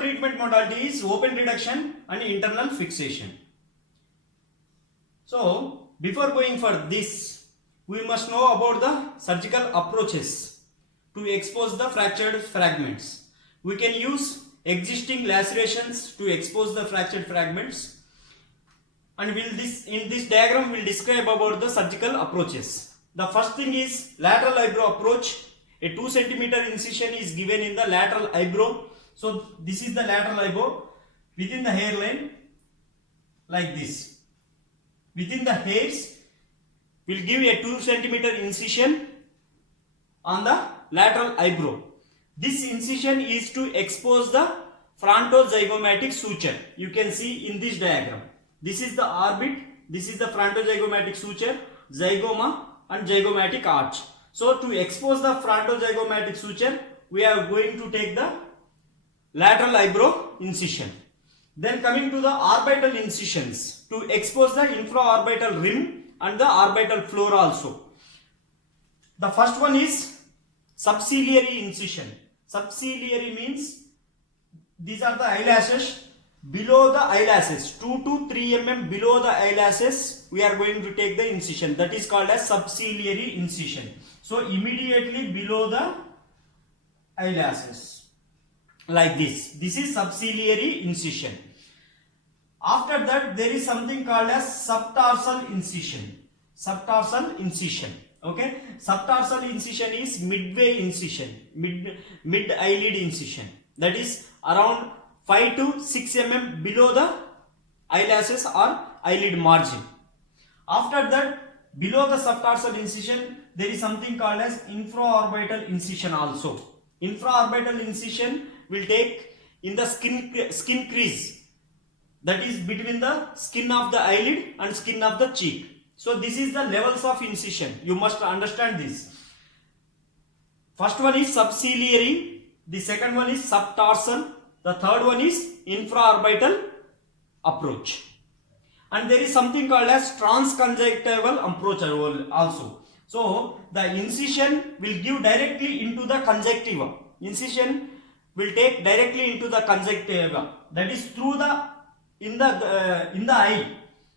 treatment modality is open reduction and internal fixation. So before going for this, we must know about the surgical approaches to expose the fractured fragments. We can use existing lacerations to expose the fractured fragments, and in this diagram we'll describe about the surgical approaches. The first thing is lateral eyebrow approach. A 2 cm incision is given in the lateral eyebrow. So this is the lateral eyebrow within the hairline, like this. Within the hairs, we'll give a 2 cm incision on the lateral eyebrow. This incision is to expose the frontozygomatic suture. You can see in this diagram. This is the orbit, this is the frontozygomatic suture, zygoma and zygomatic arch. So to expose the frontozygomatic suture, we are going to take the lateral eyebrow incision. Then coming to the orbital incisions, to expose the infraorbital rim and the orbital floor also. The first one is subciliary incision. Subciliary means these are the eyelashes. Below the eyelashes, 2 to 3 mm below the eyelashes, we are going to take the incision. That is called as subciliary incision. So immediately below the eyelashes, like this. This is subciliary incision. After that, there is something called as subtarsal incision. Subtarsal incision. Okay. Subtarsal incision is midway incision, mid eyelid incision. That is around 5 to 6 mm below the eyelashes or eyelid margin. After that, below the subtarsal incision, there is something called as infraorbital incision also. Infraorbital incision will take in the skin crease, that is between the skin of the eyelid and skin of the cheek. So this is the levels of incision. You must understand this. First one is subciliary, the second one is subtarsal, the third one is infraorbital approach. And there is something called as transconjunctival approach also. So the incision will give directly into the conjunctiva. Incision will take directly into the conjunctiva. That is through the in the eye.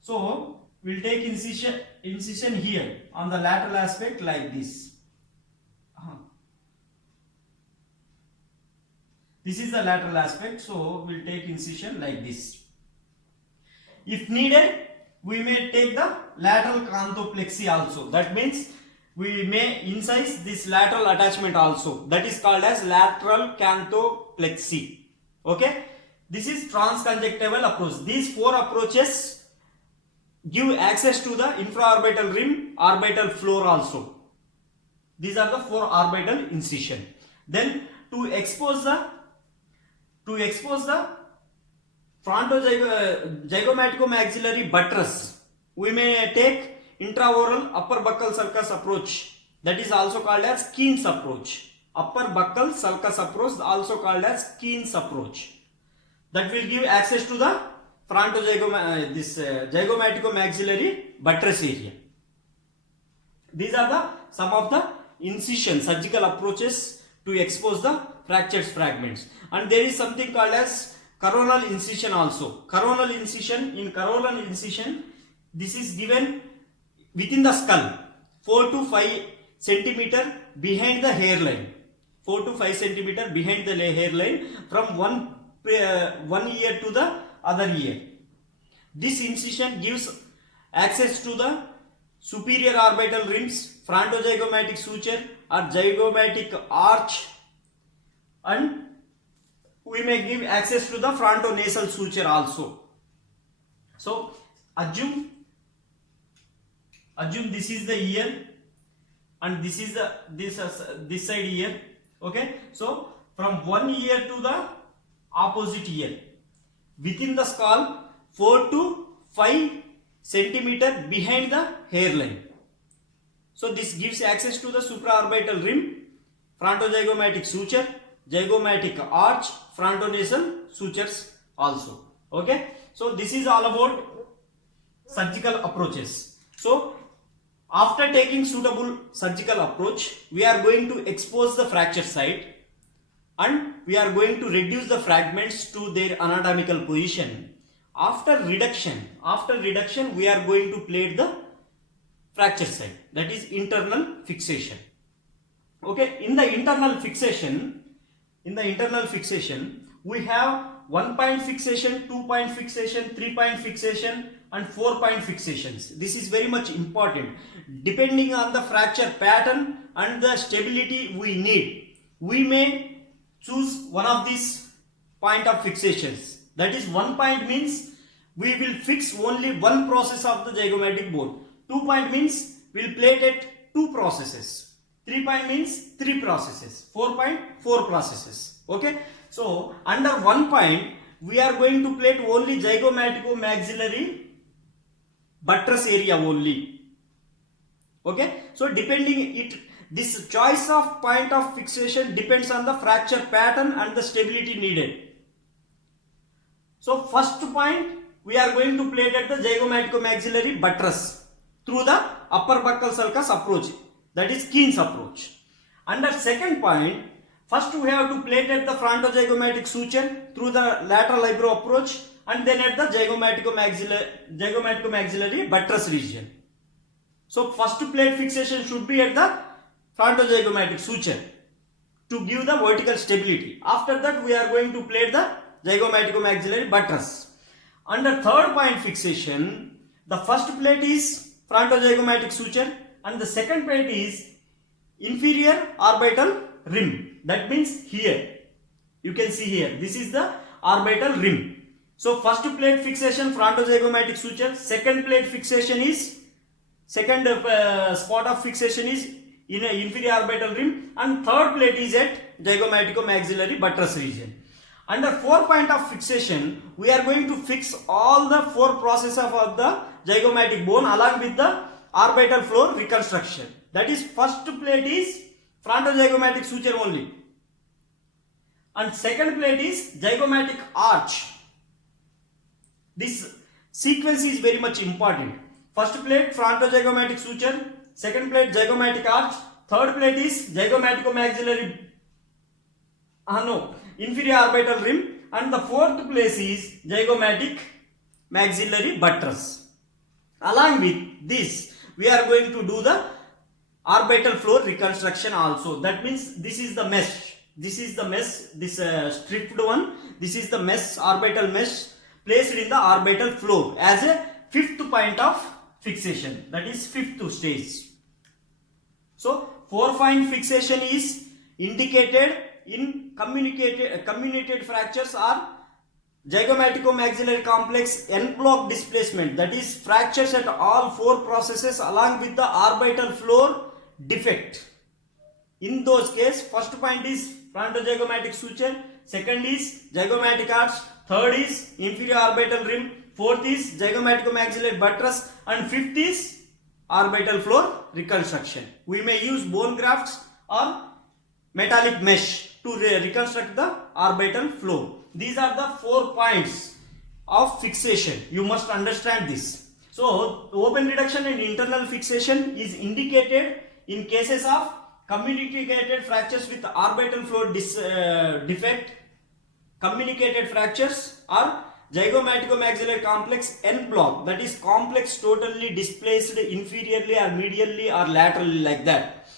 So we'll take incision here on the lateral aspect like this. This is the lateral aspect, so we'll take incision like this. If needed, we may take the lateral canthoplexic also. That means we may incise this lateral attachment also. That is called as lateral canthoplexic. Okay. This is transconjunctival approach. These 4 approaches give access to the infraorbital rim, orbital floor also. These are the 4 orbital incision. Then to expose the frontozygomaticomaxillary buttress, we may take intraoral upper buccal sulcus approach. That is also called as Keen's approach. Upper buccal sulcus approach, also called as Keen's approach. That will give access to the zygomaticomaxillary buttress area. These are some of the incision surgical approaches to expose the fractured fragments. And there is something called as coronal incision also. Coronal incision, in coronal incision, this is given within the skull, 4 to 5 centimeter behind the hairline. 4 to 5 centimeter behind the hairline from one ear to the other ear. This incision gives access to the superior orbital rims, frontozygomatic suture or zygomatic arch, and we may give access to the frontonasal suture also. So assume this is the ear and this is the this side ear. Okay, so from one ear to the opposite ear, within the skull, 4 to 5 centimeter behind the hairline. So this gives access to the supraorbital rim, frontozygomatic suture, zygomatic arch, frontonasal sutures also. Okay, so this is all about surgical approaches. So after taking suitable surgical approach, we are going to expose the fracture site. and we are going to reduce the fragments to their anatomical position. After reduction we are going to plate the fracture site, that is internal fixation. Okay, in the internal fixation we have 1 point fixation, 2 point fixation, 3 point fixation and 4 point fixations. This is very much important. Depending on the fracture pattern and the stability we need, we may choose one of these point of fixations. That is, 1 point means we will fix only one process of the zygomatic bone. 2 point means we will plate at 2 processes. 3 point means 3 processes. 4 point 4 processes. Okay. So under 1 point we are going to plate only zygomatico-maxillary buttress area only. Okay. So this choice of point of fixation depends on the fracture pattern and the stability needed. So first point we are going to plate at the zygomatico-maxillary buttress through the upper buccal sulcus approach, that is Keen's approach. Under second point, first we have to plate at the frontozygomatic suture through the lateral eyebrow approach and then at the zygomatico-maxillary buttress region. So first plate fixation should be at the frontozygomatic suture to give the vertical stability. After that we are going to plate the zygomatico-maxillary buttress. Under third point fixation, the first plate is frontozygomatic suture and the second plate is inferior orbital rim. That means here, you can see here, this is the orbital rim. So first plate fixation frontozygomatic suture, second plate fixation is, second spot of fixation is in a inferior orbital rim and third plate is at zygomatico-maxillary buttress region. Under 4 point of fixation, we are going to fix all the 4 processes of the zygomatic bone along with the orbital floor reconstruction. That is, first plate is frontozygomatic suture only and second plate is zygomatic arch. This sequence is very much important. First plate frontozygomatic suture, second plate zygomatic arch, third plate is zygomatico-maxillary inferior orbital rim and the fourth place is zygomatic maxillary buttress. Along with this we are going to do the orbital floor reconstruction also. That means this is the mesh, this stripped one, this is the mesh, orbital mesh placed in the orbital floor as a fifth point of fixation, that is fifth stage. So 4 point fixation is indicated in comminuted fractures or zygomatico-maxillary complex en bloc displacement, that is fractures at all 4 processes along with the orbital floor defect. In those cases, first point is frontozygomatic suture, second is zygomatic arch, third is inferior orbital rim, fourth is zygomatico-maxillary buttress and fifth is orbital floor reconstruction. We may use bone grafts or metallic mesh to reconstruct the orbital floor. These are the 4 points of fixation. You must understand this. So open reduction and internal fixation is indicated in cases of communicated fractures with orbital floor defect, communicated fractures or zygomatico-maxillary complex en bloc, that is complex totally displaced inferiorly or medially or laterally like that,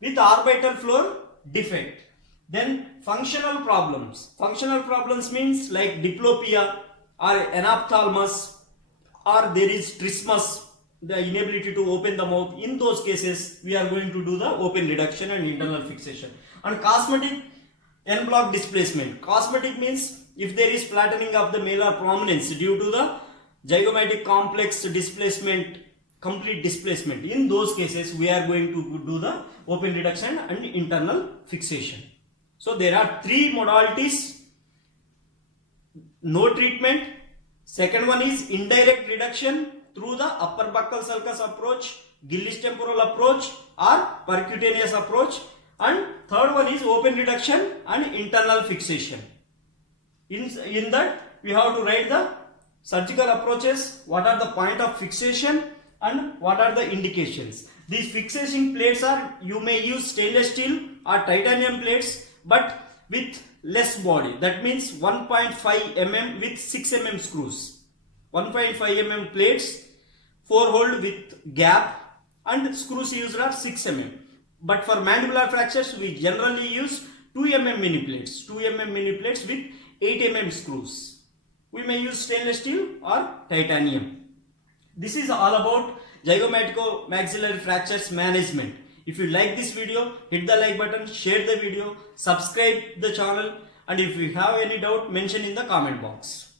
with orbital floor defect. Then functional problems. Functional problems means like diplopia or anophthalmos or there is trismus, the inability to open the mouth. In those cases we are going to do the open reduction and internal fixation. And cosmetic en bloc displacement. Cosmetic means if there is flattening of the malar prominence due to the zygomatic complex displacement, complete displacement. In those cases we are going to do the open reduction and internal fixation. So there are 3 modalities: no treatment, second one is indirect reduction through the upper buccal sulcus approach, Gillis temporal approach or percutaneous approach, and third one is open reduction and internal fixation. In that we have to write the surgical approaches, what are the point of fixation and what are the indications. These fixation plates are, you may use stainless steel or titanium plates, but with less body. That means 1.5 mm with 6 mm screws. 1.5 mm plates, 4 hole with gap, and screws used are 6 mm. But for mandibular fractures, we generally use 2 mm mini plates. 2 mm mini plates with 8 mm screws. We may use stainless steel or titanium. This is all about zygomatico-maxillary fractures management. If you like this video, hit the like button, share the video, subscribe the channel, and if you have any doubt, mention in the comment box.